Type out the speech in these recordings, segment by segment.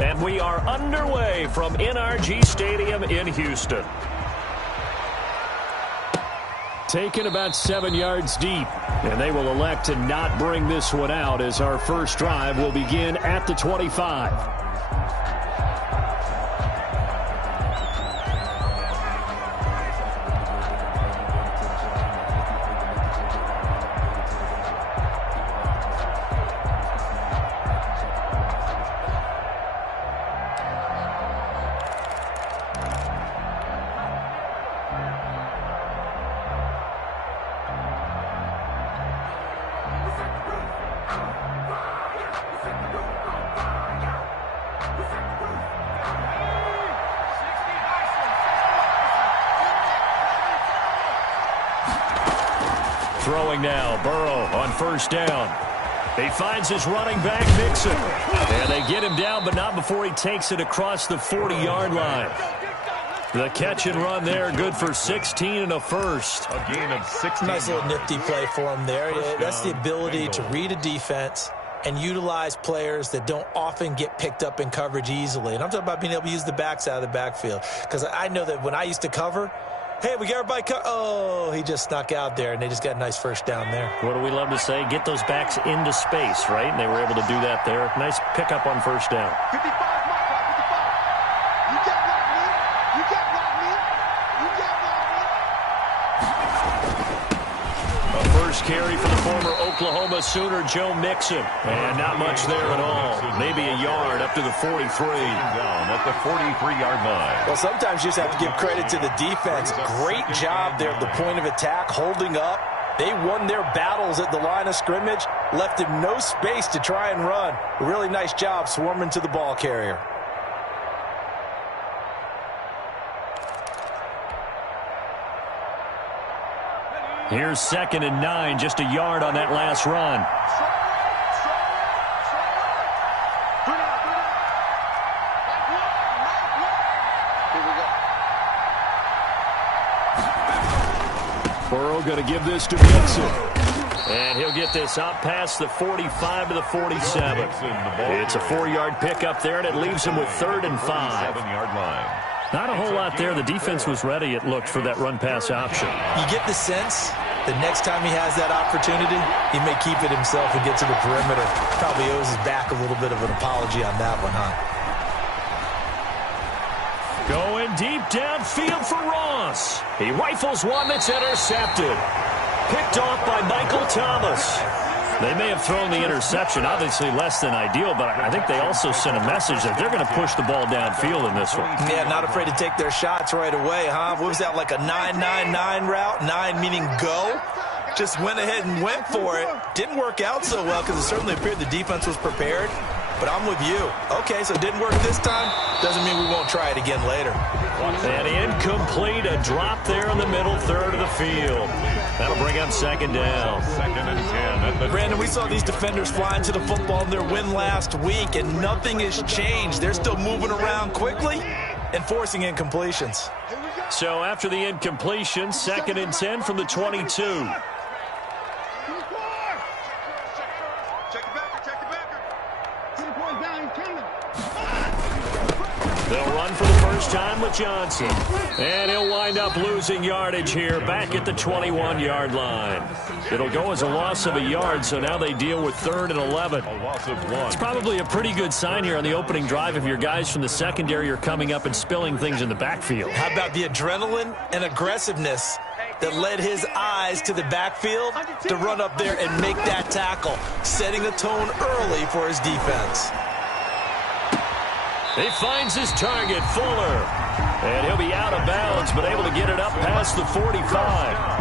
And we are underway from NRG Stadium in Houston. Taken about 7 yards deep, and they will elect to not bring this one out as our first drive will begin at the 25. Throwing now, Burrow on first down. He finds his running back, Mccl. And they get him down, but not before he takes it across the 40-yard line. The catch and run there, good for 16 and a first. A gain of 16. Nice little nifty play for him there. That's the ability to read a defense and utilize players that don't often get picked up in coverage easily. And I'm talking about being able to use the backs out of the backfield. Because I know that when I used to cover, hey, we got everybody oh, he just snuck out there, and they just got a nice first down there. What do we love to say? Get those backs into space, right? And they were able to do that there. Nice pickup on first down. 55, my 55. You can't block me. You can't block me. You can't block me. A first carry for the former Oklahoma Sooner, Joe Mixon. And not much there at all. Maybe a yard up to the 43. Down at the 43-yard line. Well, sometimes you just have to give credit to the defense. Great job there at the point of attack, holding up. They won their battles at the line of scrimmage, left him no space to try and run. A really nice job swarming to the ball carrier. Here's 2nd and 9, just a yard on that last run. Burrow going to give this to Mixon. And he'll get this out past the 45 to the 47. It's a 4-yard pickup there, and it leaves him with 3rd and 5. 7-yard line. Not a whole lot there. The defense was ready, it looked, for that run-pass option. You get the sense that next time he has that opportunity, he may keep it himself and get to the perimeter. Probably owes his back a little bit of an apology on that one, huh? Going deep downfield for Ross. He rifles one that's intercepted. Picked off by Michael Thomas. They may have thrown the interception, obviously less than ideal, but I think they also sent a message that they're going to push the ball downfield in this one. Yeah, not afraid to take their shots right away, huh? What was that, like a 9-9-9 route? 9 meaning go? Just went ahead and went for it. Didn't work out so well because it certainly appeared the defense was prepared. But I'm with you. Okay, so it didn't work this time. Doesn't mean we won't try it again later. And incomplete, a drop there in the middle third of the field. That'll bring up 2nd down. 2nd and 10. Brandon, we saw these defenders flying to the football in their win last week, and nothing has changed. They're still moving around quickly and forcing incompletions. So after the incompletion, 2nd and 10 from the 22. They'll run for the first time with Johnson. And he'll wind up losing yardage here back at the 21-yard line. It'll go as a loss of a yard, so now they deal with 3rd and 11. A loss of 1. It's probably a pretty good sign here on the opening drive if your guys from the secondary are coming up and spilling things in the backfield. How about the adrenaline and aggressiveness that led his eyes to the backfield to run up there and make that tackle, setting a tone early for his defense. He finds his target, Fuller. And he'll be out of bounds, but able to get it up past the 45.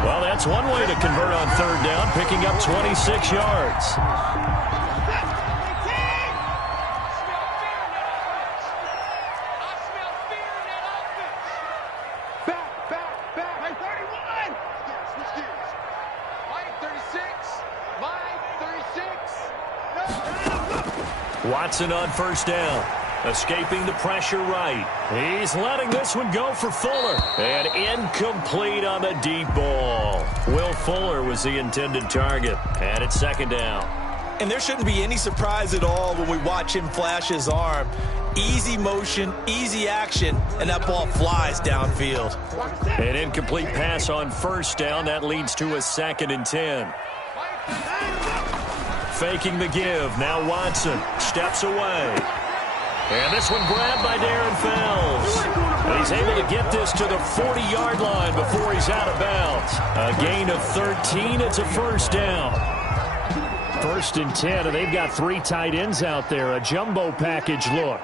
Well, that's one way to convert on 3rd down, picking up 26 yards. Watson on first down. Escaping the pressure right. He's letting this one go for Fuller. And incomplete on the deep ball. Will Fuller was the intended target. And it's 2nd down. And there shouldn't be any surprise at all when we watch him flash his arm. Easy motion, easy action, and that ball flies downfield. An incomplete pass on first down. That leads to a 2nd and 10. Faking the give. Now Watson steps away. And this one grabbed by Darren Fells. And he's able to get this to the 40-yard line before he's out of bounds. A gain of 13. It's a first down. 1st and 10, and they've got 3 tight ends out there. A jumbo package look.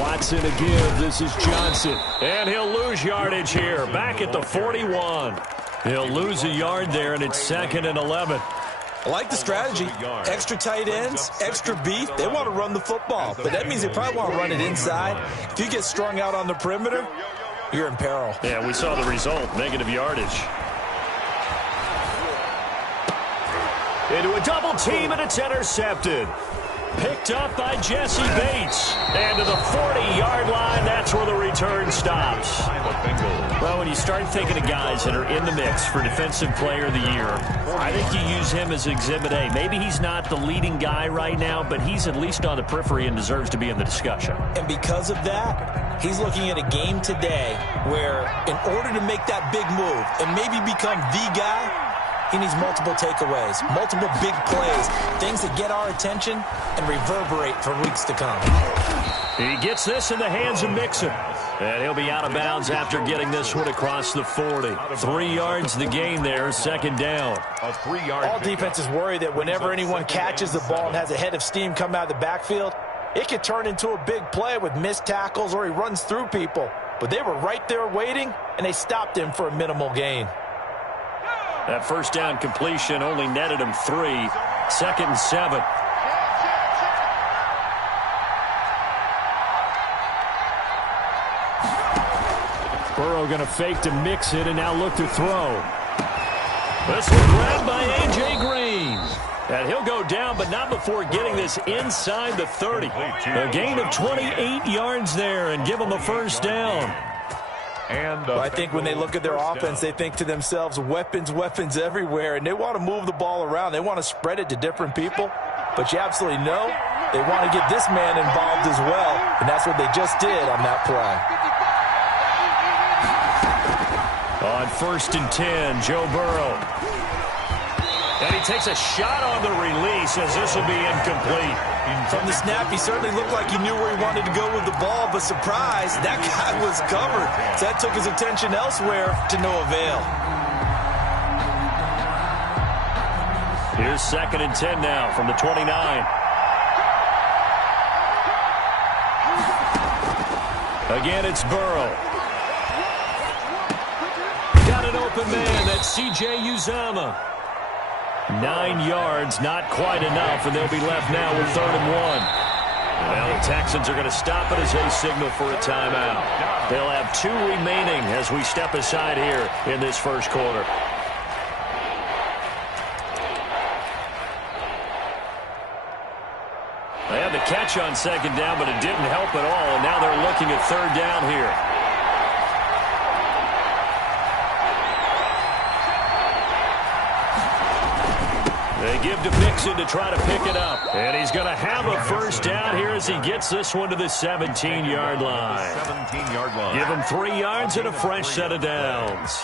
Watson a give. This is Johnson. And he'll lose yardage here. Back at the 41. He'll lose a yard there, and it's 2nd and 11. I like the strategy. Extra tight ends, extra beef. They want to run the football, but that means they probably want to run it inside. If you get strung out on the perimeter, you're in peril. Yeah, we saw the result. Negative yardage. Into a double team, and it's intercepted. Picked up by Jesse Bates. And to the 40-yard line, that's where the return stops. Well, when you start thinking of guys that are in the mix for Defensive Player of the Year, I think you use him as Exhibit A. Maybe he's not the leading guy right now, but he's at least on the periphery and deserves to be in the discussion. And because of that, he's looking at a game today where in order to make that big move and maybe become the guy, he needs multiple takeaways, multiple big plays, things that get our attention and reverberate for weeks to come. He gets this in the hands of Mixon. And he'll be out of bounds after getting this one across the 40. 3 yards the gain there, 2nd down. A 3-yard. All defenses worry that whenever anyone catches the ball and has a head of steam come out of the backfield, it could turn into a big play with missed tackles or he runs through people. But they were right there waiting, and they stopped him for a minimal gain. That first down completion only netted him 3. 2nd and 7. Burrow going to fake to mix it and now look to throw. This one grabbed by A.J. Green. And he'll go down, but not before getting this inside the 30. A gain of 28 yards there and give him a first down. Well, I think when they look at their offense, they think to themselves, weapons, weapons everywhere, and they want to move the ball around. They want to spread it to different people, but you absolutely know they want to get this man involved as well, and that's what they just did on that play. On 1st and 10, Joe Burrow. And he takes a shot on the release as this will be incomplete. From the snap, he certainly looked like he knew where he wanted to go with the ball, but surprise, that guy was covered. So that took his attention elsewhere to no avail. Here's 2nd and 10 now from the 29. Again, it's Burrow. Got an open man. That's C.J. Uzomah. 9 yards, not quite enough, and they'll be left now with 3rd and 1. Well, the Texans are going to stop it as they signal for a timeout. They'll have 2 remaining as we step aside here in this first quarter. They had the catch on 2nd down, but it didn't help at all, and now they're looking at 3rd down here. They give to Mixon to try to pick it up. And he's going to have a first down here as he gets this one to the 17-yard line. 17-yard line. Give him 3 yards and a fresh set of downs.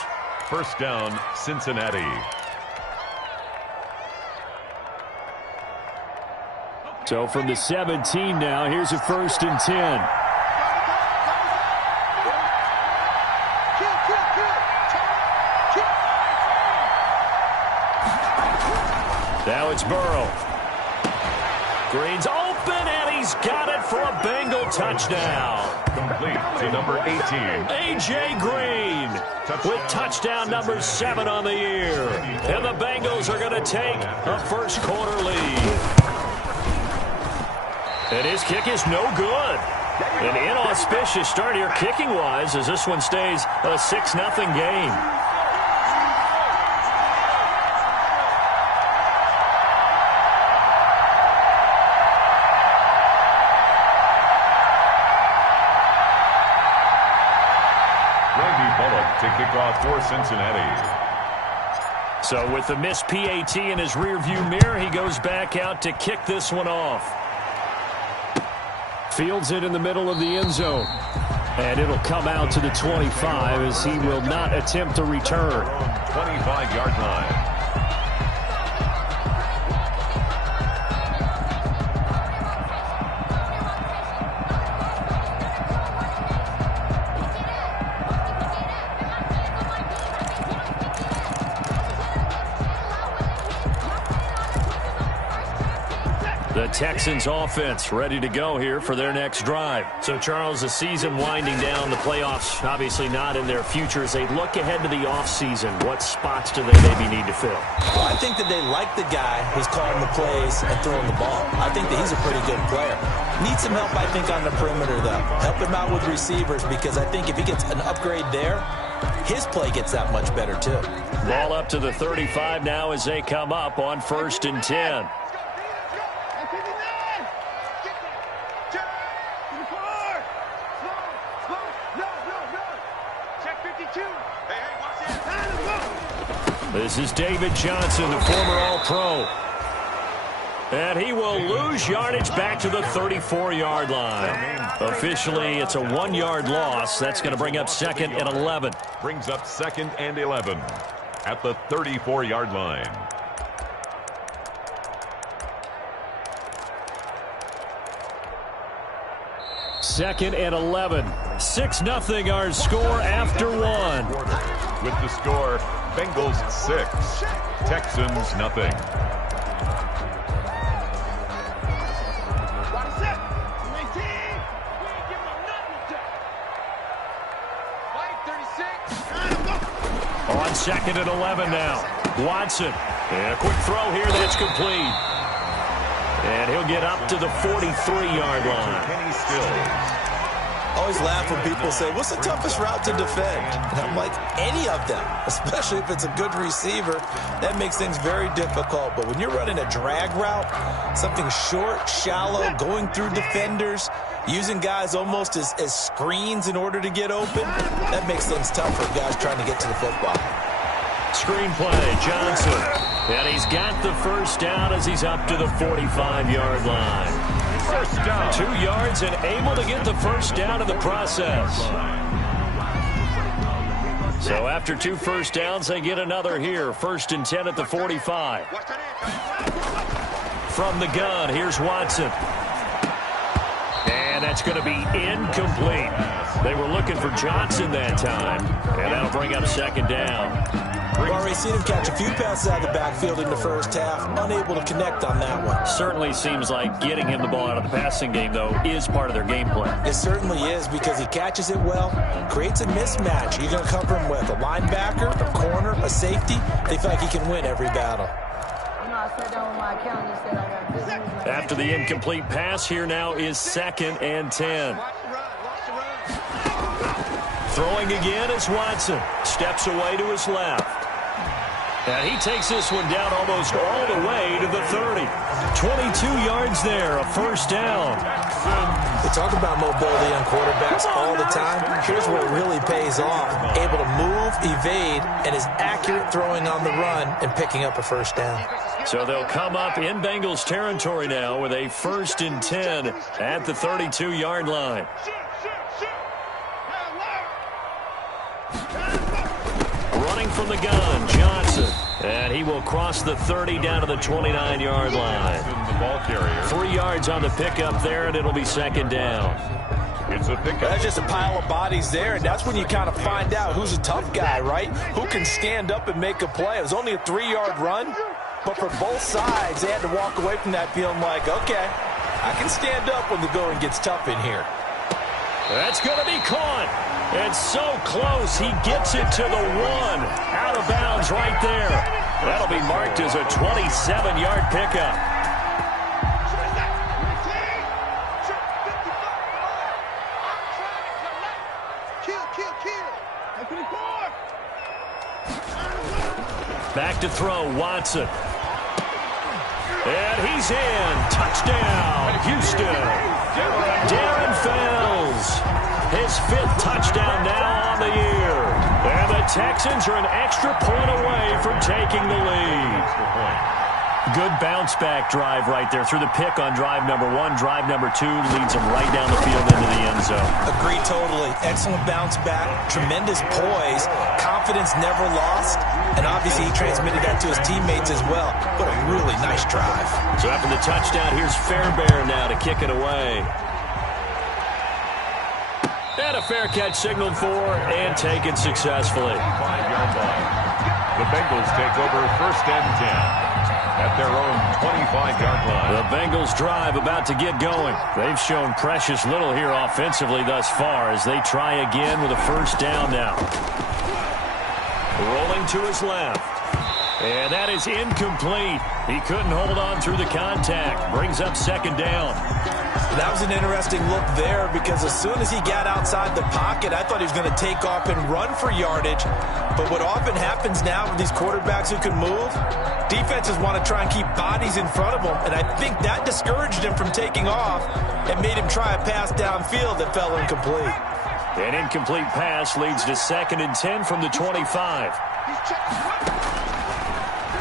First down, Cincinnati. So from the 17 now, here's a 1st and 10. Now it's Burrow. Green's open, and he's got it for a Bengal touchdown. Complete to number 18. A.J. Green with touchdown number 7 on the year. And the Bengals are going to take a first quarter lead. And his kick is no good. An inauspicious start here kicking-wise as this one stays a 6-0 game. draw for Cincinnati. So with the missed PAT in his rearview mirror, he goes back out to kick this one off. Fields it in the middle of the end zone. And it'll come out to the 25 as he will not attempt to return. 25-yard line. The Texans offense ready to go here for their next drive. So, Charles, the season winding down, the playoffs obviously not in their future. As they look ahead to the offseason, what spots do they maybe need to fill? Well, I think that they like the guy who's calling the plays and throwing the ball. I think that he's a pretty good player. Needs some help, I think, on the perimeter, though. Help him out with receivers, because I think if he gets an upgrade there, his play gets that much better, too. Ball up to the 35 now as they come up on 1st and 10. This is David Johnson, the former All-Pro. And he will lose yardage back to the 34-yard line. Officially, it's a 1-yard loss. That's going to bring up 2nd and 11. Brings up 2nd and 11 at the 34-yard line. Second and 11. 6-0 our score after one. With the score, Bengals 6, Texans nothing. On 2nd and 11 now. Watson. And a quick throw here that's complete. And he'll get up to the 43-yard line. Kenny Stills. Always laugh when people say, what's the toughest route to defend? And I'm like, any of them, especially if it's a good receiver. That makes things very difficult. But when you're running a drag route, something short, shallow, going through defenders, using guys almost as screens in order to get open, that makes things tough for guys trying to get to the football. Screenplay, Johnson. And he's got the first down as he's up to the 45-yard line. First down. 2 yards and able to get the first down in the process. So after 2 first downs, they get another here. 1st and 10 at the 45. From the gun, here's Watson. And that's going to be incomplete. They were looking for Johnson that time. And that'll bring up 2nd down. We've already seen him catch a few passes out of the backfield in the first half, unable to connect on that one. Certainly seems like getting him the ball out of the passing game, though, is part of their game plan. It certainly is, because he catches it well, creates a mismatch. You're going to cover him with a linebacker, a corner, a safety. They feel like he can win every battle. After the incomplete pass, here now is 2nd and 10. Throwing again is Watson. Steps away to his left. And he takes this one down almost all the way to the 30. 22 yards there, a first down. We talk about mobility on quarterbacks all the time. Here's where it really pays off. Able to move, evade, and is accurate throwing on the run and picking up a first down. So they'll come up in Bengals territory now with a 1st and 10 at the 32-yard line. Running from the gun, Johnson. And he will cross the 30 down to the 29-yard line. The ball carrier. 3 yards on the pickup there, and it'll be 2nd down. It's a pickup. That's just a pile of bodies there, and that's when you kind of find out who's a tough guy, right? Who can stand up and make a play. It was only a 3-yard run, but for both sides, they had to walk away from that feeling like, okay, I can stand up when the going gets tough in here. That's going to be caught. And so close, he gets it to the 1. Out of bounds right there. That'll be marked as a 27-yard pickup. Back to throw, Watson. And he's in. Touchdown, Houston. Darren Fells. His 5th touchdown now on the year. And the Texans are an extra point away from taking the lead. Good bounce-back drive right there through the pick on drive number 1. Drive number 2 leads them right down the field into the end zone. Agree totally. Excellent bounce back, tremendous poise, confidence never lost, and obviously he transmitted that to his teammates as well. What a really nice drive. So after the touchdown, here's Fairbairn now to kick it away. And a fair catch signaled for and taken successfully. 5-yard line. The Bengals take over 1st and 10 at their own 25-yard line. The Bengals drive about to get going. They've shown precious little here offensively thus far as they try again with a 1st down now. Rolling to his left. And that is incomplete. He couldn't hold on through the contact. Brings up 2nd down. That was an interesting look there because as soon as he got outside the pocket, I thought he was going to take off and run for yardage. But what often happens now with these quarterbacks who can move, defenses want to try and keep bodies in front of them, and I think that discouraged him from taking off and made him try a pass downfield that fell incomplete. An incomplete pass leads to 2nd and 10 from the 25.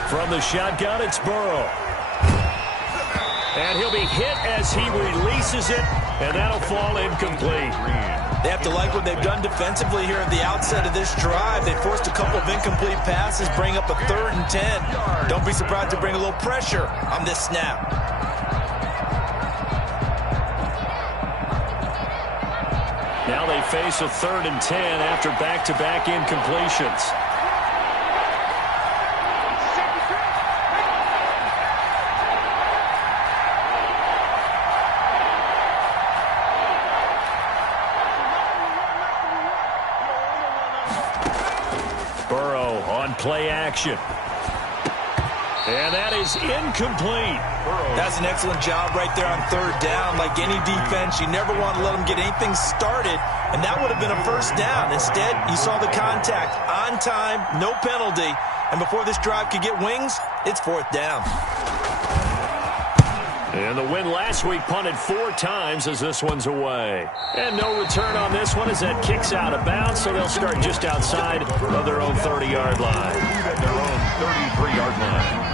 From the shotgun, it's Burrow. And he'll be hit as he releases it, and that'll fall incomplete. They have to like what they've done defensively here at the outset of this drive. They forced a couple of incomplete passes, bring up a 3rd and 10. Don't be surprised to bring a little pressure on this snap. Now they face a 3rd and 10 after back-to-back incompletions. Play action. And that is incomplete. That's an excellent job right there on 3rd down. Like any defense, you never want to let them get anything started, and that would have been a 1st down. Instead, you saw the contact on time, no penalty, and before this drive could get wings, it's 4th down. And the win last week punted 4 times as this one's away. And no return on this one as that kicks out of bounds, so they'll start just outside of their own 30-yard line. At their own 33-yard line.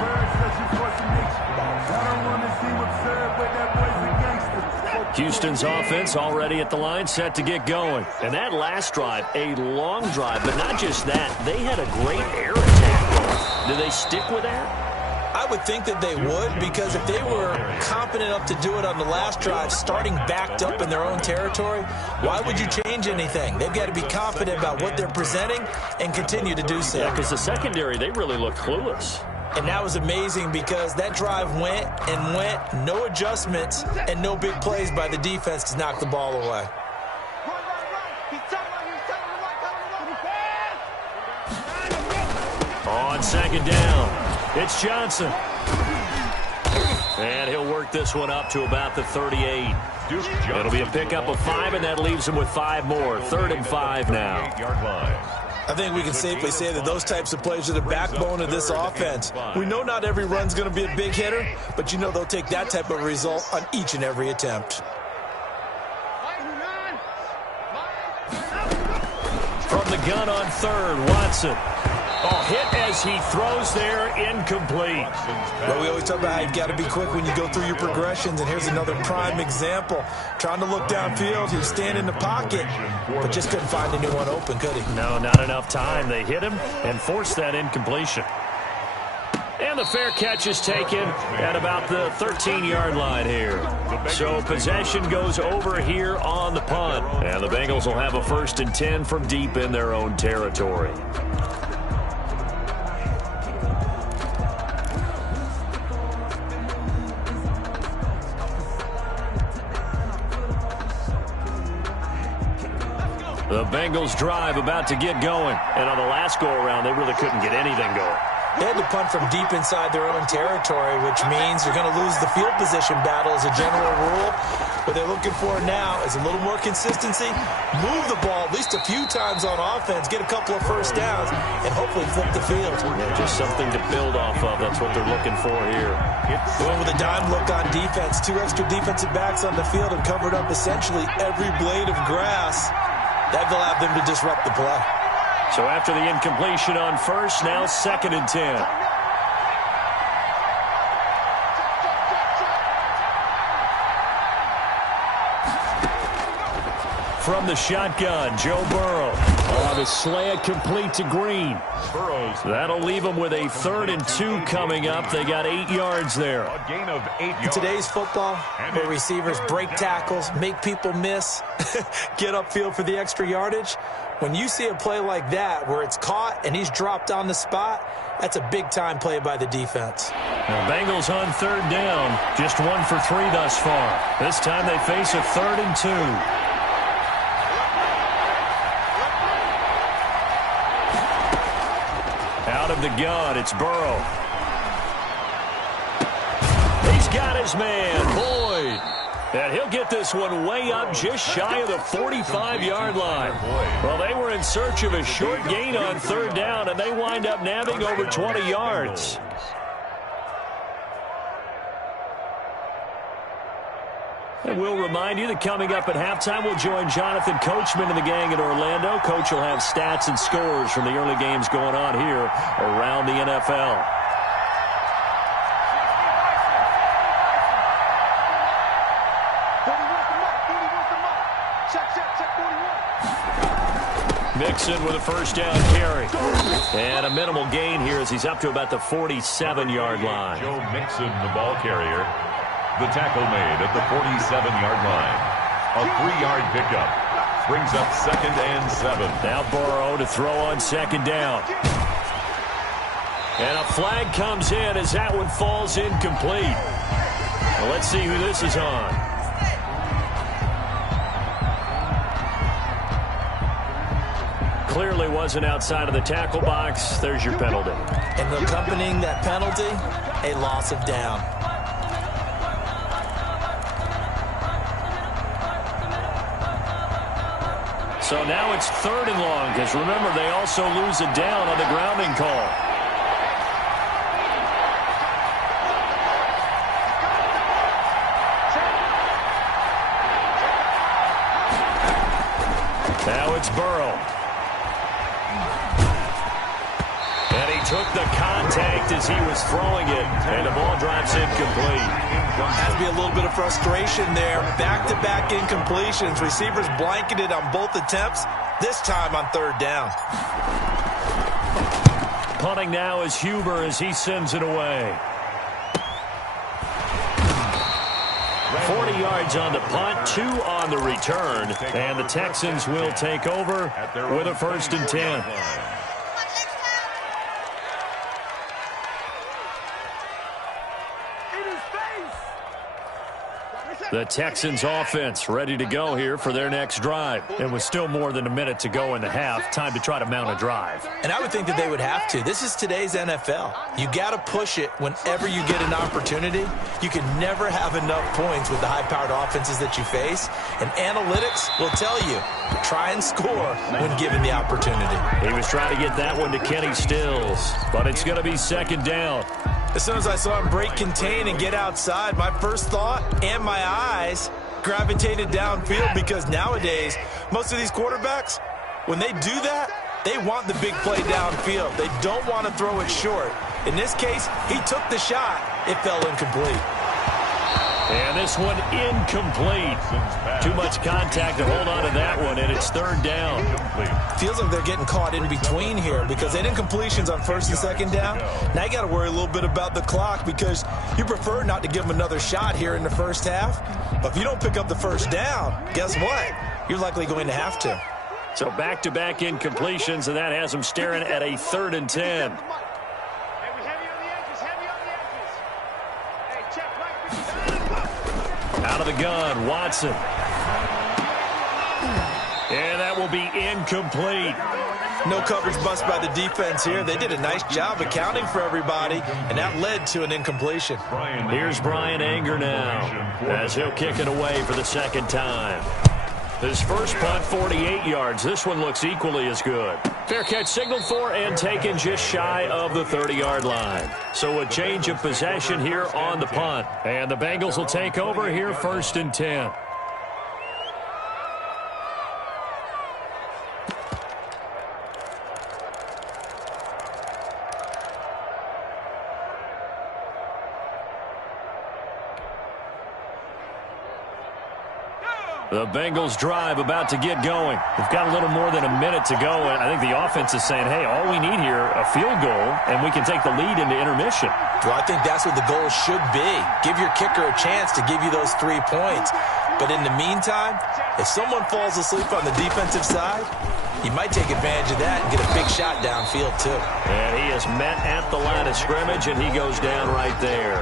Houston's offense already at the line, set to get going. And that last drive, a long drive, but not just that. They had a great air attack. Do they stick with that? I would think that they would, because if they were confident enough to do it on the last drive, starting backed up in their own territory, why would you change anything? They've got to be confident about what they're presenting and continue to do so. Yeah, because the secondary, they really looked clueless. And that was amazing because that drive went and went, no adjustments, and no big plays by the defense to knock the ball away. On 2nd down. It's Johnson. And he'll work this one up to about the 38. It'll be a pickup of 5, and that leaves him with 5 more. 3rd and 5 now. I think we can safely say that those types of plays are the backbone of this offense. We know not every run's going to be a big hitter, but you know they'll take that type of result on each and every attempt. From the gun on 3rd, Watson. Oh, hit as he throws there, incomplete. Well, we always talk about how you've got to be quick when you go through your progressions, and here's another prime example. Trying to look downfield, he was standing in the pocket, but just couldn't find anyone open, could he? No, not enough time. They hit him and forced that incompletion. And the fair catch is taken at about the 13-yard line here. So possession goes over here on the punt, and the Bengals will have a 1st and 10 from deep in their own territory. The Bengals drive about to get going. And on the last go-around, they really couldn't get anything going. They had to punt from deep inside their own territory, which means they're going to lose the field position battle as a general rule. What they're looking for now is a little more consistency, move the ball at least a few times on offense, get a couple of 1st downs, and hopefully flip the field. Just something to build off of. That's what they're looking for here. Going with a dime look on defense, 2 extra defensive backs on the field and covered up essentially every blade of grass. That allowed them to disrupt the play. So after the incompletion on first, now 2nd and 10. From the shotgun, Joe Burrow. The slant complete to Green. That'll leave them with a 3rd and 2 coming up. They got 8 yards there. A gain of 8 yards. In today's football, where receivers break tackles, make people miss, get upfield for the extra yardage, when you see a play like that where it's caught and he's dropped on the spot, that's a big-time play by the defense. Now, Bengals on 3rd down, just 1 for 3 thus far. This time they face a 3rd and 2. Out of the gun, it's Burrow. He's got his man, Boyd. And he'll get this one way up just shy of the 45-yard line. Well, they were in search of a short gain on 3rd down, and they wind up nabbing over 20 yards. And we'll remind you that coming up at halftime, we'll join Jonathan Coachman and the gang in Orlando. Coach will have stats and scores from the early games going on here around the NFL. Mixon with a 1st down carry. And a minimal gain here as he's up to about the 47-yard line. Joe Mixon, the ball carrier. The tackle made at the 47-yard line. A 3-yard pickup. Brings up 2nd and 7. Now Burrow to throw on 2nd down. And a flag comes in as that one falls incomplete. Well, let's see who this is on. Clearly wasn't outside of the tackle box. There's your penalty. And accompanying that penalty, a loss of down. So now it's 3rd and long, because remember, they also lose a down on the grounding call. Now it's Burrow. And he took the contact as he was throwing it, and the ball drops incomplete. Has to be a little bit of frustration there. Back-to-back incompletions. Receivers blanketed on both attempts, this time on 3rd down. Punting now is Huber as he sends it away. 40 yards on the punt, 2 on the return, and the Texans will take over with a 1st and 10. The Texans offense ready to go here for their next drive. It was still more than a minute to go in the half. Time to try to mount a drive. And I would think that they would have to. This is today's NFL. You got to push it whenever you get an opportunity. You can never have enough points with the high-powered offenses that you face. And analytics will tell you, try and score when given the opportunity. He was trying to get that one to Kenny Stills, but it's going to be 2nd down. As soon as I saw him break contain and get outside, my first thought and my eyes gravitated downfield, because nowadays, most of these quarterbacks, when they do that, they want the big play downfield. They don't want to throw it short. In this case, he took the shot. It fell incomplete. And this one incomplete. Too much contact to hold on to that one, and it's 3rd down. Feels like they're getting caught in between here, because they had incompletions on 1st and 2nd down. Now you got to worry a little bit about the clock, because you prefer not to give them another shot here in the first half. But if you don't pick up the 1st down, guess what? You're likely going to have to. So back-to-back incompletions, and that has them staring at a 3rd and 10. Out of the gun, Watson. And that will be incomplete. No coverage bust by the defense here. They did a nice job accounting for everybody, and that led to an incompletion. Here's Brian Anger now, as he'll kick it away for the 2nd time. His first punt, 48 yards. This one looks equally as good. Fair catch signaled for and taken just shy of the 30-yard line. So a change of possession here on the punt. And the Bengals will take over here, 1st and 10. The Bengals drive about to get going. We've got a little more than a minute to go, and I think the offense is saying, hey, all we need here, a field goal, and we can take the lead into intermission. Well, I think that's what the goal should be. Give your kicker a chance to give you those 3 points. But in the meantime, if someone falls asleep on the defensive side, you might take advantage of that and get a big shot downfield, too. And he is met at the line of scrimmage, and he goes down right there.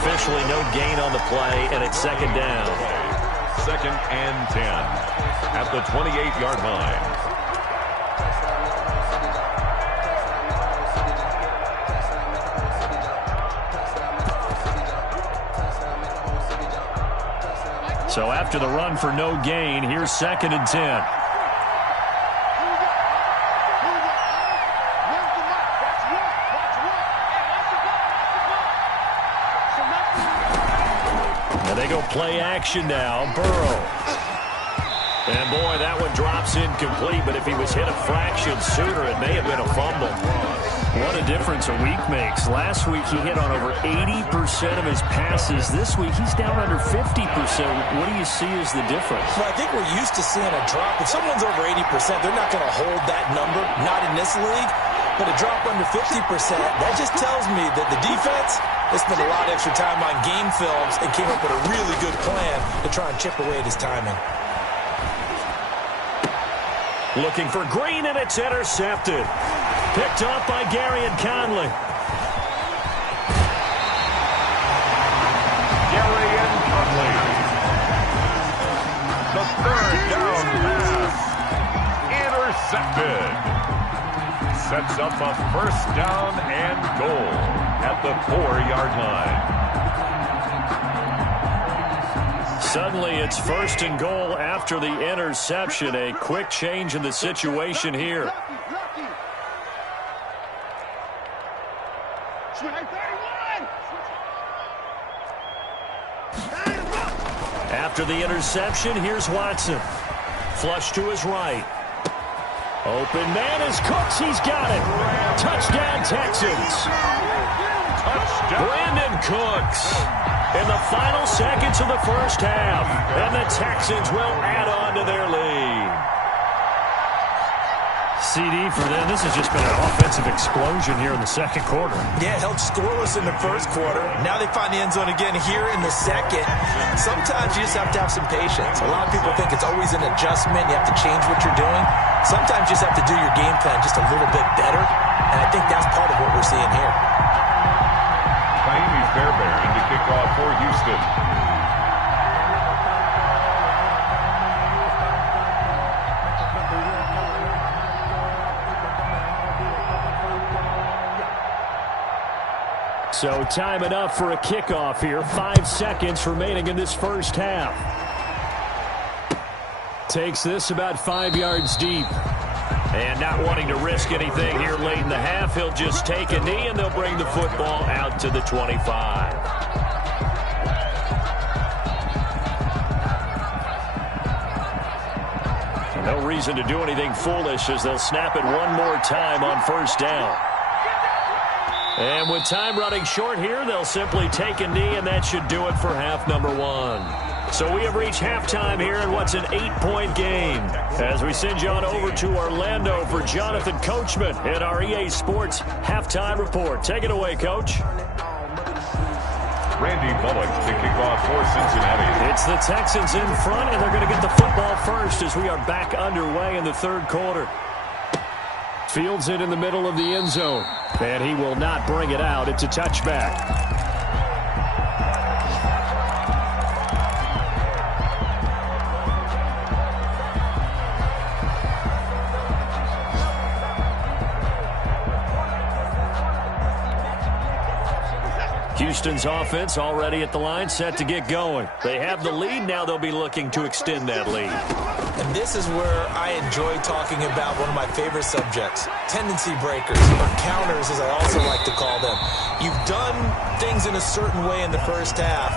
Officially no gain on the play, and it's second down. 2nd and 10 at the 28-yard line. So after the run for no gain, here's 2nd and 10. They go play action now. Burrow. And, boy, that one drops incomplete, but if he was hit a fraction sooner, it may have been a fumble. What a difference a week makes. Last week he hit on over 80% of his passes. This week he's down under 50%. What do you see as the difference? Well, I think we're used to seeing a drop. If someone's over 80%, they're not going to hold that number, not in this league. But a drop under 50%, that just tells me that the defense, they spent a lot of extra time on game films and came up with a really good plan to try and chip away at his timing. Looking for Green, and it's intercepted. Picked off by Gary and Conley. Gary and Conley. The 3rd down pass. Intercepted. Sets up a 1st down and goal at the 4-yard line. Suddenly it's 1st and goal after the interception. A quick change in the situation here. After the interception, here's Watson. Flush to his right. Open man is Cooks. He's got it. Touchdown, Texans. Touchdown. Brandon Cooks in the final seconds of the first half. And the Texans will add on to their lead. CD for them. This has just been an offensive explosion here in the second quarter. Yeah, held scoreless in the first quarter. Now they find the end zone again here in the second. Sometimes you just have to have some patience. A lot of people think it's always an adjustment. You have to change what you're doing. Sometimes you just have to do your game plan just a little bit better. And I think that's part of what we're seeing here. Miami Fairbairn to kick off for Houston. So time enough for a kickoff here. 5 seconds remaining in this first half. Takes this about 5 yards deep. And not wanting to risk anything here late in the half, he'll just take a knee and they'll bring the football out to the 25. No reason to do anything foolish as they'll snap it one more time on 1st down. And with time running short here, they'll simply take a knee, and that should do it for half number 1. So we have reached halftime here in what's an 8-point game. As we send you on over to Orlando for Jonathan Coachman in our EA Sports Halftime Report. Take it away, Coach. Randy Bullock to kick off for Cincinnati. It's the Texans in front, and they're going to get the football first as we are back underway in the third quarter. Fields it in the middle of the end zone, and he will not bring it out. It's a touchback. Houston's offense already at the line, set to get going. They have the lead. Now they'll be looking to extend that lead. And this is where I enjoy talking about one of my favorite subjects, tendency breakers, or counters as I also like to call them. You've done things in a certain way in the first half,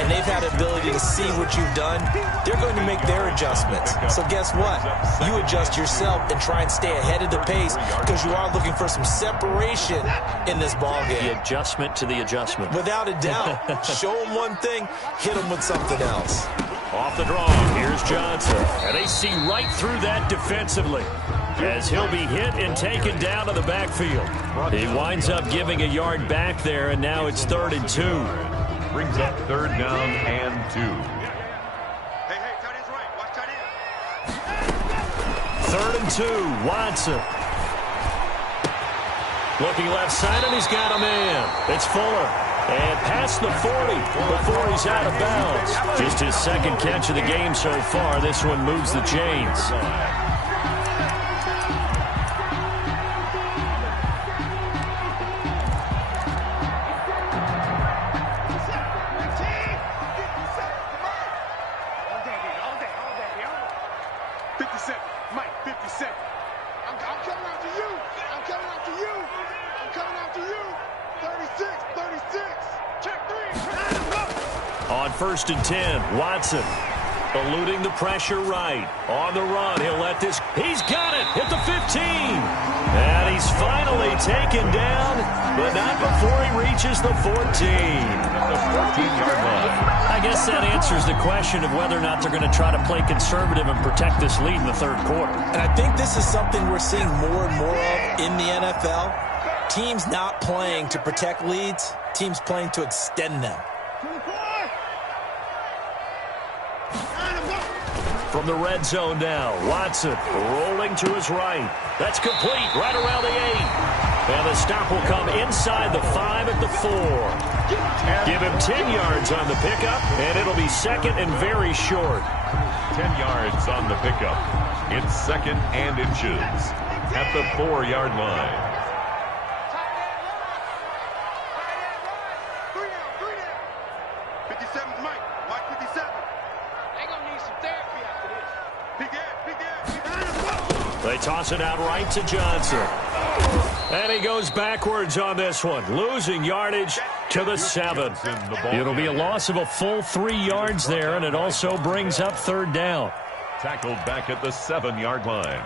and they've had the ability to see what you've done. They're going to make their adjustments. So guess what? You adjust yourself and try and stay ahead of the pace because you are looking for some separation in this ballgame. The adjustment to the adjustment. Without a doubt. Show them one thing, hit them with something else. Off the draw, here's Johnson. And they see right through that defensively, as he'll be hit and taken down to the backfield. He winds up giving a yard back there, and now it's 3rd and 2. Brings up 3rd down and 2. Hey, tight end's right. Watch tight end. 3rd and 2, Watson. Looking left side, and he's got a man. It's Fuller. And past the 40 before he's out of bounds. Just his 2nd catch of the game so far. This one moves the chains. On 1st and 10, Watson eluding the pressure right. On the run, he'll let this. He's got it at the 15. And he's finally taken down, but not before he reaches the 14. At the 14-yard line. I guess that answers the question of whether or not they're going to try to play conservative and protect this lead in the 3rd quarter. And I think this is something we're seeing more and more of in the NFL. Teams not playing to protect leads, teams playing to extend them. From the red zone now, Watson rolling to his right. That's complete right around the 8. And the stop will come inside the 5 at the 4. Give him 10 yards on the pickup, and it'll be 2nd and very short. 10 yards on the pickup. It's 2nd and inches at the 4-yard line. 57's Mike. Watch 57. They gonna need some therapy after this. Big Ed. They toss it out right to Johnson. And he goes backwards on this one, losing yardage to the 7. It'll be a loss of a full 3 yards there, and it also brings up 3rd down. Tackled back at the 7-yard line.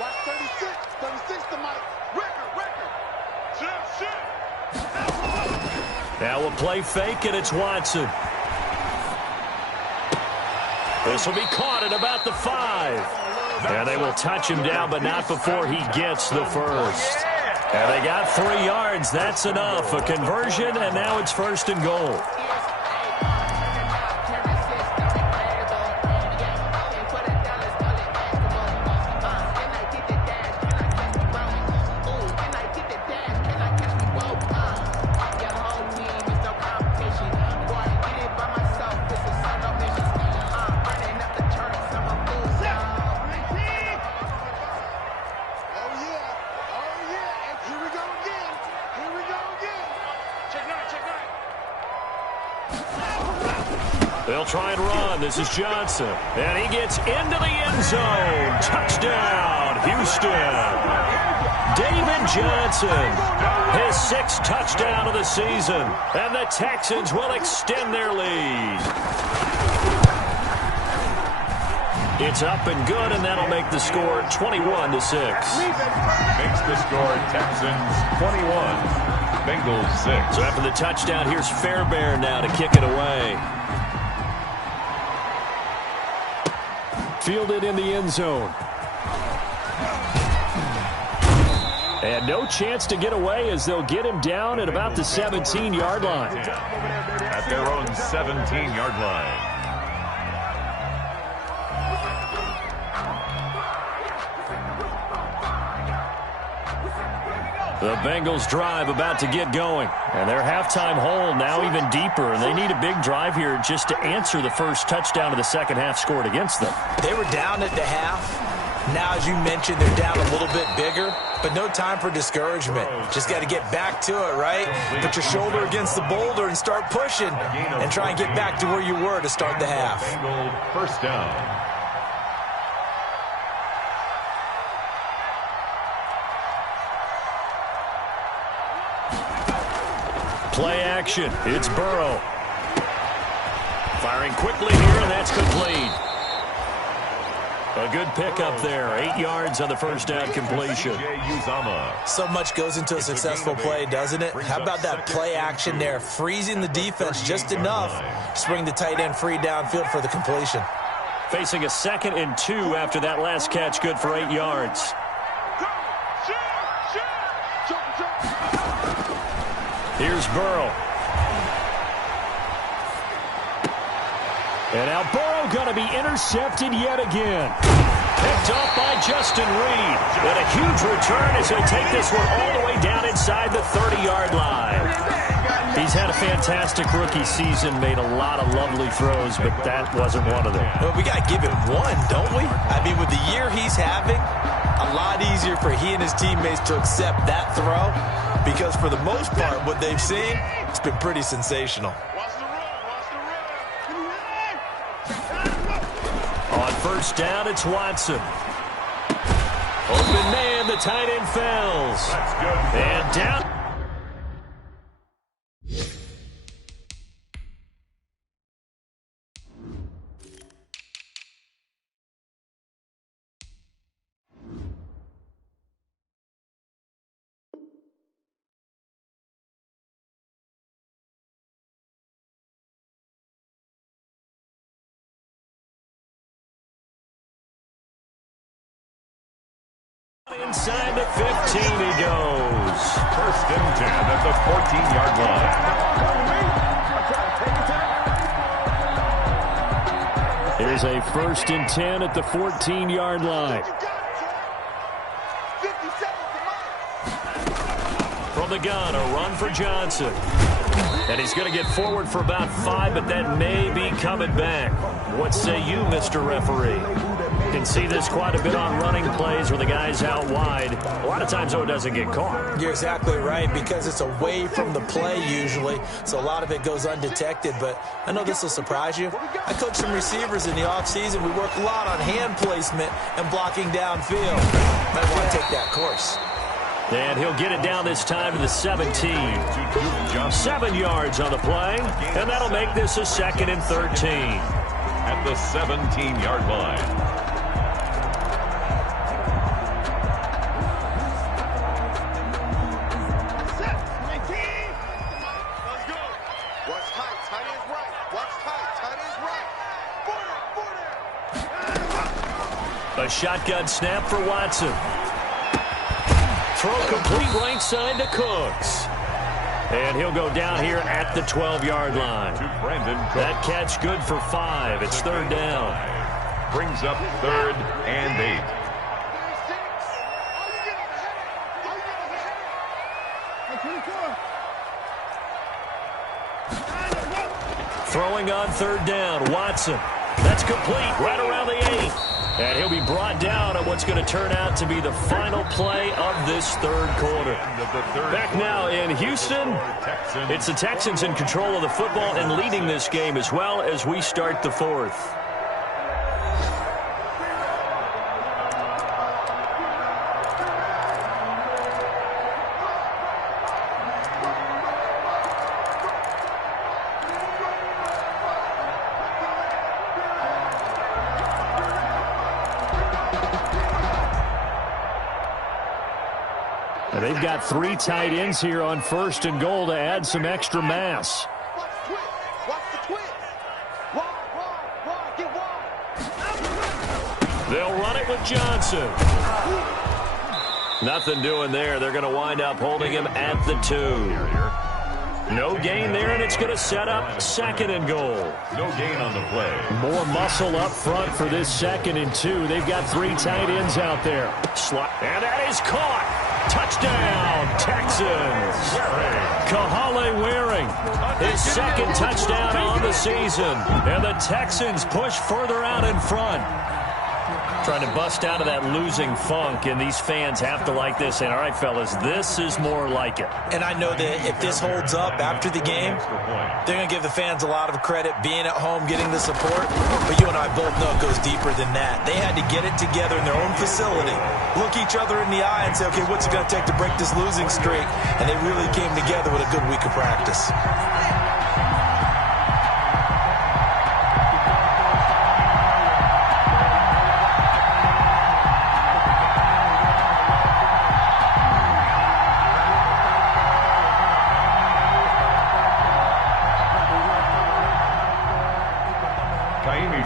Watch 36 to Mike. Record. Now a play fake, and it's Watson. This will be caught at about the 5. And they will touch him down, but not before he gets the 1st. And they got 3 yards. That's enough. A conversion, and now it's 1st and goal. They'll try and run. This is Johnson. And he gets into the end zone. Touchdown, Houston. David Johnson, his 6th touchdown of the season. And the Texans will extend their lead. It's up and good, and that'll make the score 21-6. Makes the score Texans 21, Bengals 6. So after the touchdown, here's Fairbairn now to kick it away. Fielded in the end zone. And no chance to get away as they'll get him down at about the 17-yard line. At their own 17-yard line. The Bengals drive about to get going. And their halftime hole now even deeper. And they need a big drive here just to answer the first touchdown of the second half scored against them. They were down at the half. Now, as you mentioned, they're down a little bit bigger. But no time for discouragement. Just got to get back to it, right? Put your shoulder against the boulder and start pushing. And try and get back to where you were to start the half. Bengal first down. Play action. It's Burrow. Firing quickly here, and that's complete. A good pickup there. 8 yards on the first down completion. So much goes into a successful play, doesn't it? How about that play action there, freezing the defense just enough to bring the tight end free downfield for the completion. Facing a 2nd and 2 after that last catch, good for 8 yards. Here's Burrow. And now Burrow going to be intercepted yet again. Picked off by Justin Reed. And a huge return as he'll take this one all the way down inside the 30-yard line. He's had a fantastic rookie season, made a lot of lovely throws, but that wasn't one of them. Well, we got to give him one, don't we? I mean, with the year he's having, a lot easier for he and his teammates to accept that throw because for the most part, what they've seen, it's been pretty sensational. On first down, it's Watson. Open man, the tight end fails. That's good. And down. Inside the 15 he goes. First and 10 at the 14-yard line. Here's a first and 10 at the 14-yard line. From the gun, a run for Johnson. And he's going to get forward for about 5, but that may be coming back. What say you, Mr. Referee? You can see this quite a bit on running plays where the guy's out wide. A lot of times, though, it doesn't get caught. You're exactly right, because it's away from the play usually, so a lot of it goes undetected. But I know this will surprise you. I coach some receivers in the offseason. We work a lot on hand placement and blocking downfield. Might want to take that course. And he'll get it down this time to the 17. 7 yards on the play, and that'll make this a 2nd and 13. At the 17-yard line. A shotgun snap for Watson. Throw complete right side to Cooks. And he'll go down here at the 12-yard line. That catch good for 5. It's 3rd down. Brings up 3rd and 8. Throwing on 3rd down, Watson. That's complete right around the 8. And he'll be brought down on what's going to turn out to be the final play of this 3rd quarter. Back now in Houston, it's the Texans in control of the football and leading this game as well as we start the 4th. They've got 3 tight ends here on 1st and goal to add some extra mass. They'll run it with Johnson. Nothing doing there. They're going to wind up holding him at the 2. No gain there, and it's going to set up 2nd and goal. No gain on the play. More muscle up front for this 2nd and 2. They've got 3 tight ends out there. And that is caught. Touchdown, Texans. Kahale Waring, his 2nd touchdown on the season. And the Texans push further out in front. Trying to bust out of that losing funk, and these fans have to like this. And, all right, fellas, this is more like it. And I know that if this holds up after the game, they're going to give the fans a lot of credit being at home, getting the support. But you and I both know it goes deeper than that. They had to get it together in their own facility, look each other in the eye and say, okay, what's it going to take to break this losing streak? And they really came together with a good week of practice.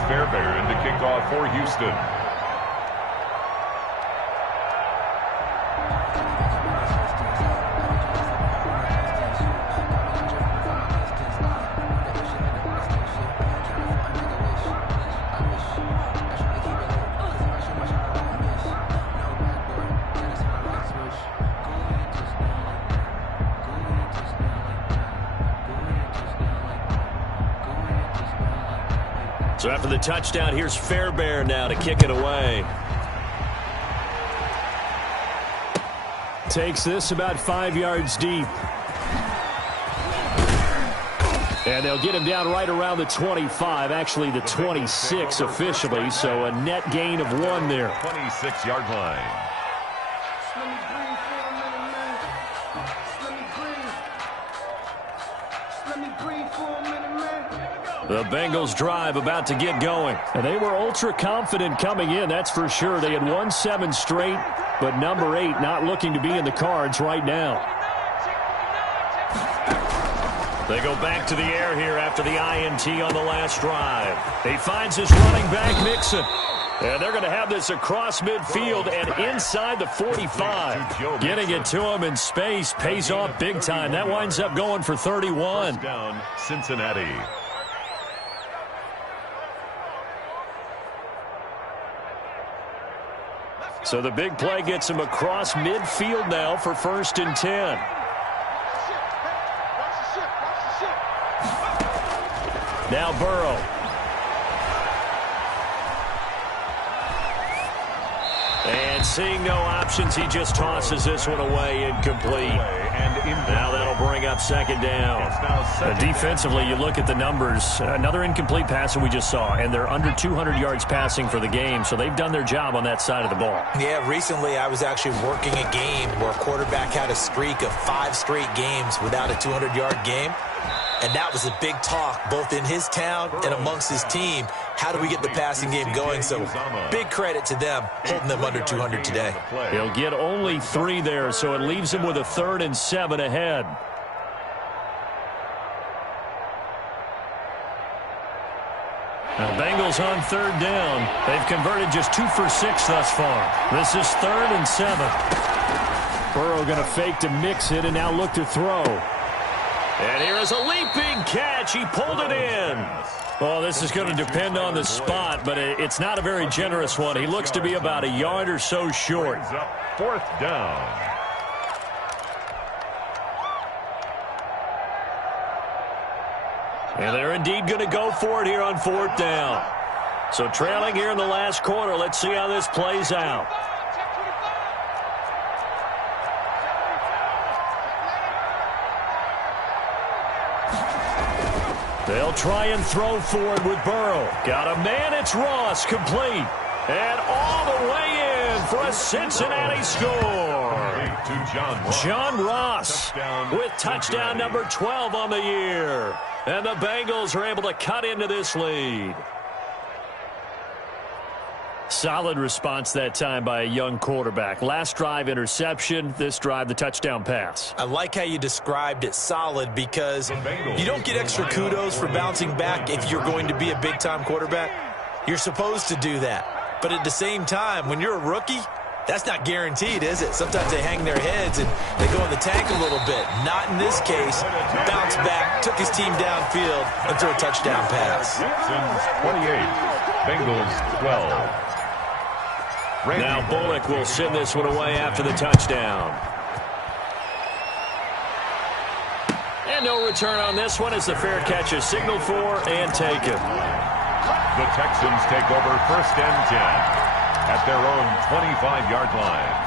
Fairbairn to kick off for Houston. So after the touchdown, here's Fairbairn now to kick it away. Takes this about 5 yards deep. And they'll get him down right around the 25, actually the 26 officially, so a net gain of 1 there. 26-yard line. The Bengals drive about to get going. And they were ultra confident coming in, that's for sure. They had won 7 straight, but number 8 not looking to be in the cards right now. They go back to the air here after the INT on the last drive. He finds his running back, Mccl. And they're going to have this across midfield and inside the 45. Getting it to him in space pays off big time. That winds up going for 31. First down, Cincinnati. So the big play gets him across midfield now for 1st and 10. Now Burrow. And seeing no options, he just tosses this one away, incomplete. Now that'll bring up 2nd down. Defensively, you look at the numbers. Another incomplete pass that we just saw, and they're under 200 yards passing for the game, so they've done their job on that side of the ball. Yeah, recently I was actually working a game where a quarterback had a streak of 5 straight games without a 200-yard game. And that was a big talk, both in his town and amongst his team. How do we get the passing game going? So big credit to them, holding them under 200 today. He'll get only 3 there, so it leaves him with a 3rd and 7 ahead. The Bengals on 3rd down. They've converted just 2 for 6 thus far. This is 3rd and 7. Burrow going to fake to mix it and now look to throw. And here is a leaping catch. He pulled it in. Well, this is going to depend on the spot, but it's not a very generous one. He looks to be about a yard or so short. 4th down. And they're indeed going to go for it here on 4th down. So trailing here in the last quarter. Let's see how this plays out. They'll try and throw for it with Burrow. Got a man, it's Ross, complete. And all the way in for a Cincinnati score. John Ross with touchdown number 12 on the year. And the Bengals are able to cut into this lead. Solid response that time by a young quarterback. Last drive, interception. This drive, the touchdown pass. I like how you described it, solid, because you don't get extra kudos for bouncing back if you're going to be a big-time quarterback. You're supposed to do that. But at the same time, when you're a rookie, that's not guaranteed, is it? Sometimes they hang their heads and they go in the tank a little bit. Not in this case. Bounce back, took his team downfield, and threw a touchdown pass. 28, Bengals 12. Now Bullock will send this one away after the touchdown. And no return on this one as the fair catch is signaled for and taken. The Texans take over 1st and 10 at their own 25-yard line.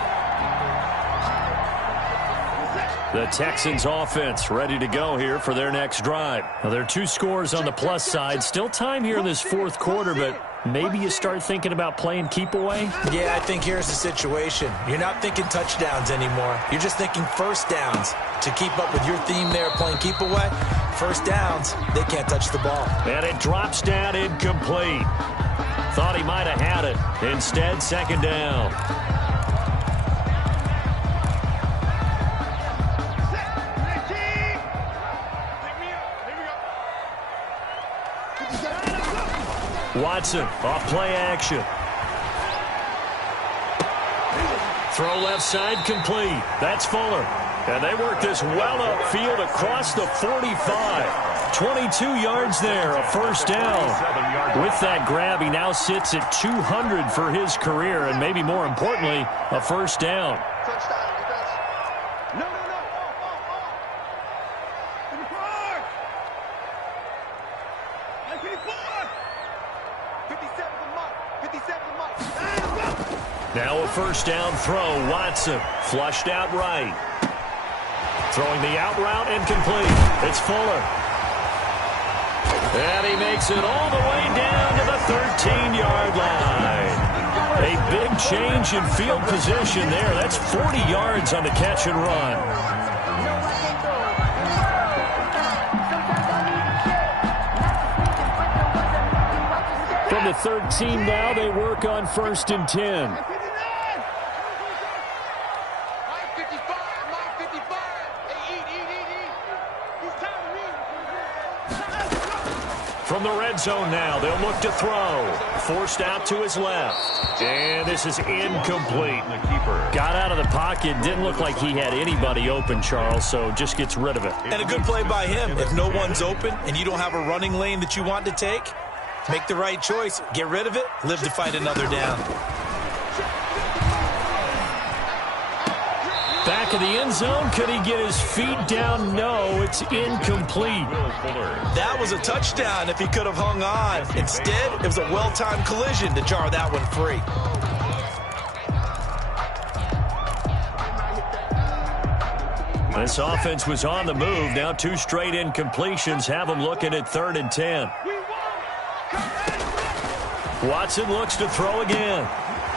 The Texans offense ready to go here for their next drive. Now, there are 2 scores on the plus side. Still time here in this 4th quarter, but maybe you start thinking about playing keep away? Yeah, I think here's the situation. You're not thinking touchdowns anymore. You're just thinking 1st downs. To keep up with your theme there, playing keep away, 1st downs, they can't touch the ball. And it drops down incomplete. Thought he might have had it. Instead, 2nd down. Watson off play action. Throw left side complete. That's Fuller. And they work this well upfield across the 45. 22 yards there, a first down. With that grab, he now sits at 200 for his career, and maybe more importantly, a first down. Now a first down throw. Watson flushed out right. Throwing the out route incomplete. It's Fuller. And he makes it all the way down to the 13-yard line. A big change in field position there. That's 40 yards on the catch and run. From the 13 now, they work on 1st and 10. From the red zone now, they'll look to throw. Forced out to his left. And this is incomplete. The keeper got out of the pocket. Didn't look like he had anybody open, Charles, so just gets rid of it. And a good play by him. If no one's open and you don't have a running lane that you want to take, make the right choice. Get rid of it. Live to fight another down. Back of the end zone. Could he get his feet down? No, it's incomplete. That was a touchdown if he could have hung on. Instead, it was a well-timed collision to jar that one free. This offense was on the move. Now 2 straight incompletions have them looking at 3rd and 10. Watson looks to throw again.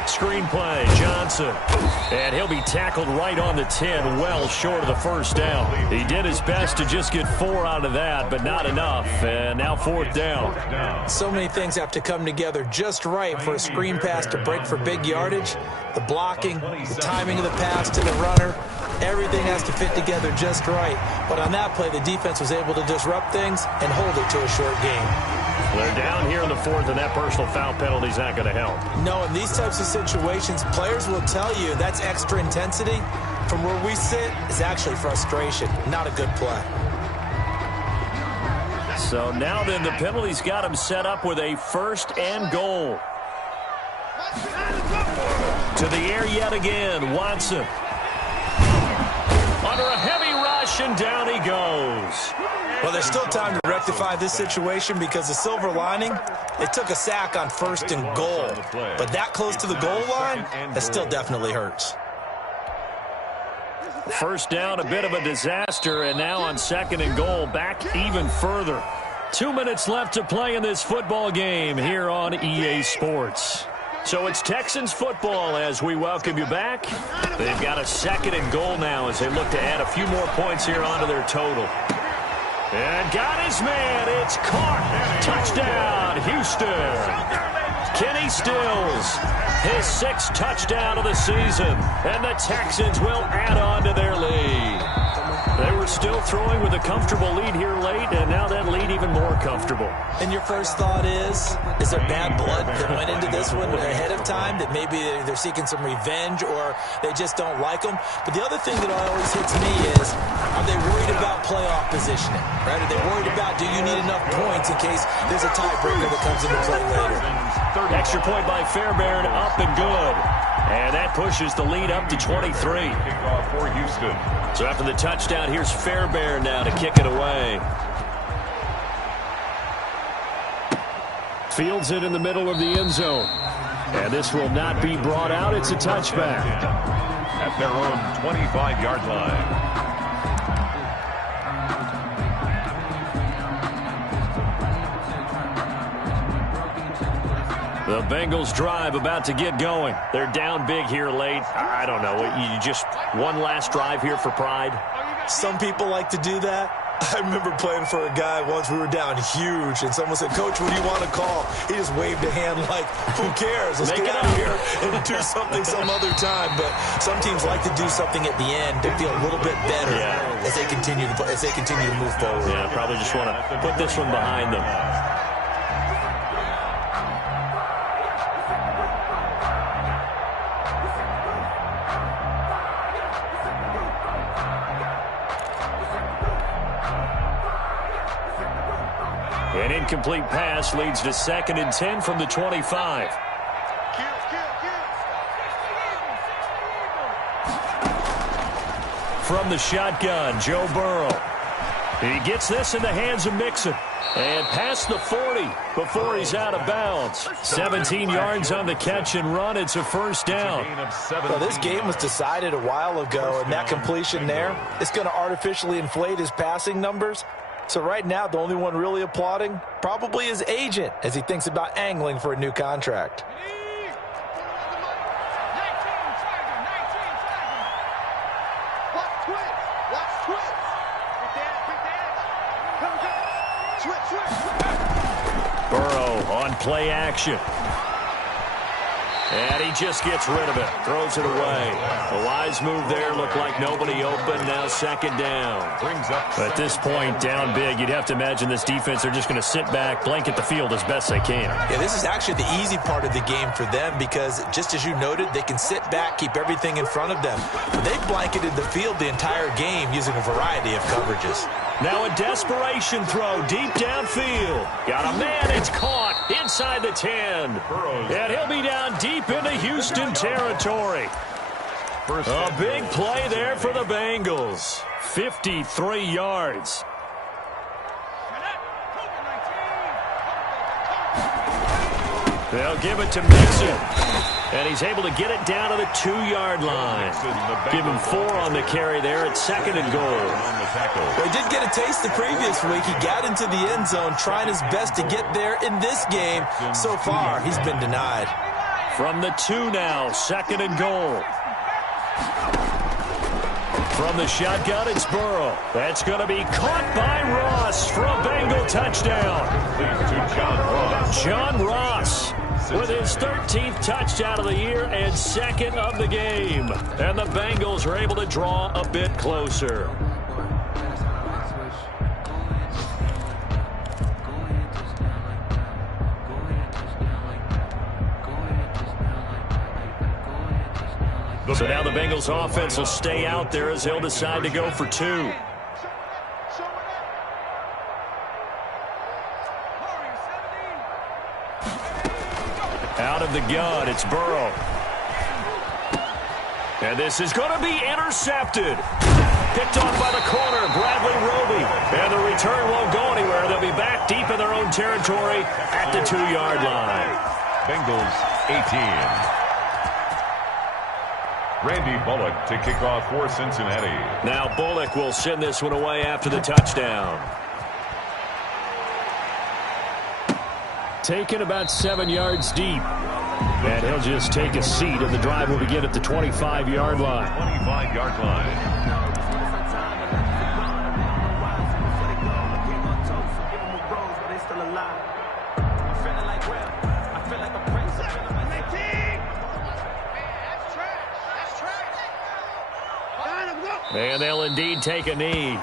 Screen play, Johnson. And he'll be tackled right on the 10, well short of the first down. He did his best to just get 4 out of that, but not enough. And now 4th down. So many things have to come together just right for a screen pass to break for big yardage. The blocking, the timing of the pass to the runner, everything has to fit together just right. But on that play, the defense was able to disrupt things and hold it to a short game. They're down here in the 4th, and that personal foul penalty is not going to help. No, in these types of situations, players will tell you that's extra intensity. From where we sit, it's actually frustration. Not a good play. So now then, the penalty's got him set up with a 1st and goal. To the air yet again, Watson. Under a heavy rush, and down he goes. Well, there's still time to rectify this situation because the silver lining, they took a sack on 1st and goal. But that close to the goal line, that still definitely hurts. First down, a bit of a disaster, and now on 2nd and goal, back even further. 2 minutes left to play in this football game here on EA Sports. So it's Texans football as we welcome you back. They've got a 2nd and goal now as they look to add a few more points here onto their total. And got his man. It's caught. Touchdown, Houston. Kenny Stills, his 6th touchdown of the season. And the Texans will add on to their lead. They were still throwing with a comfortable lead here late, and now that lead even more comfortable. And your first thought is there bad blood that went into this one ahead of time, that maybe they're seeking some revenge or they just don't like them? But the other thing that always hits me is, are they worried about playoff positioning? Right? Are they worried about, do you need enough points in case there's a tiebreaker that comes into play later? Extra point by Fairbairn, up and good. And that pushes the lead up to 23. Kickoff for Houston. So after the touchdown, here's Fairbairn now to kick it away. Fields it in the middle of the end zone. And this will not be brought out. It's a touchback. At their own 25-yard line. The Bengals drive about to get going. They're down big here late. I don't know. You just one last drive here for pride? Some people like to do that. I remember playing for a guy once. We were down huge, and someone said, "Coach, what do you want to call?" He just waved a hand like, "Who cares? Let's get out of here and do something some other time." But some teams like to do something at the end to feel a little bit better as they continue to move forward. Yeah, probably just want to put this one behind them. An incomplete pass leads to 2nd and 10 from the 25. From the shotgun, Joe Burrow. He gets this in the hands of Mccl. And past the 40 before he's out of bounds. 17 yards on the catch and run. It's a first down. Well, this game was decided a while ago, and that completion there, it's going to artificially inflate his passing numbers. So right now, the only one really applauding probably his agent as he thinks about angling for a new contract. Burrow on play action. And he just gets rid of it. Throws it away. A wise move there. Looked like nobody open. Now 2nd down. At this point, down big, you'd have to imagine this defense are just going to sit back, blanket the field as best they can. Yeah, this is actually the easy part of the game for them because, just as you noted, they can sit back, keep everything in front of them. They've blanketed the field the entire game using a variety of coverages. Now a desperation throw deep downfield. Got a man. It's caught inside the 10. And he'll be down deep into Houston territory. A big play there for the Bengals. 53 yards. They'll give it to Mccl. And he's able to get it down to the 2-yard line. Give him 4 on the carry there at 2nd and goal. Well, he did get a taste the previous week. He got into the end zone trying his best to get there in this game. So far, he's been denied. From the 2 now, 2nd and goal. From the shotgun, it's Burrow. That's going to be caught by Ross for a Bengal touchdown. John Ross with his 13th touchdown of the year and 2nd of the game. And the Bengals are able to draw a bit closer. So now the Bengals offense will stay out there as they'll decide to go for 2. Out of the gun, it's Burrow. And this is going to be intercepted. Picked off by the corner, Bradley Roby. And the return won't go anywhere. They'll be back deep in their own territory at the 2-yard line. Bengals 18. Randy Bullock to kick off for Cincinnati. Now Bullock will send this one away after the touchdown. Taken about 7 yards deep. And he'll just take a seat, and the drive will begin at the 25-yard line. 25-yard line. And they'll indeed take a knee.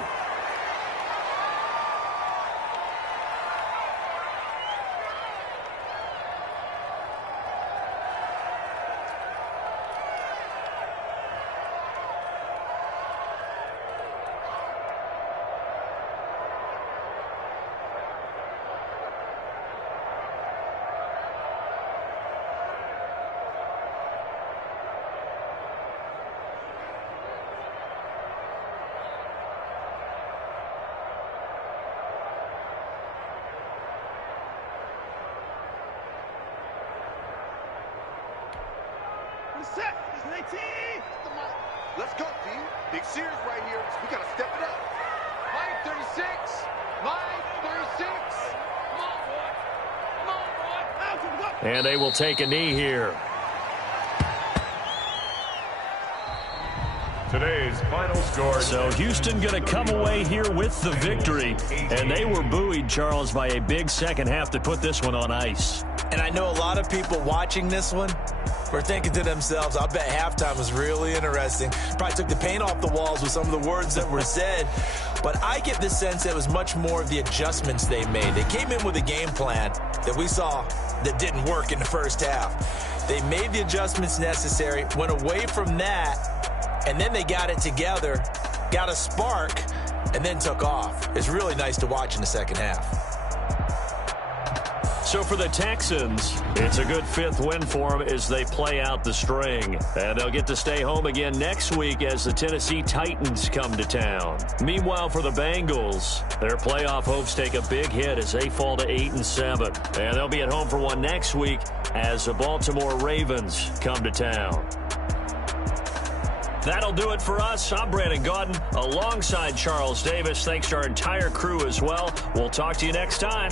Let's go, team. Big series right here. We got to step it up. Line 36. Line 36. Come on, boy. Come on, boy. And they will take a knee here. Today's final score. So Houston going to come away here with the victory. And they were buoyed, Charles, by a big second half to put this one on ice. And I know a lot of people watching this one were thinking to themselves, I bet halftime was really interesting. Probably took the paint off the walls with some of the words that were said. But I get the sense that it was much more of the adjustments they made. They came in with a game plan that we saw that didn't work in the first half. They made the adjustments necessary, went away from that, and then they got it together, got a spark, and then took off. It's really nice to watch in the second half. So for the Texans, it's a good 5th win for them as they play out the string. And they'll get to stay home again next week as the Tennessee Titans come to town. Meanwhile, for the Bengals, their playoff hopes take a big hit as they fall to 8-7. And they'll be at home for one next week as the Baltimore Ravens come to town. That'll do it for us. I'm Brandon Gaudin alongside Charles Davis. Thanks to our entire crew as well. We'll talk to you next time.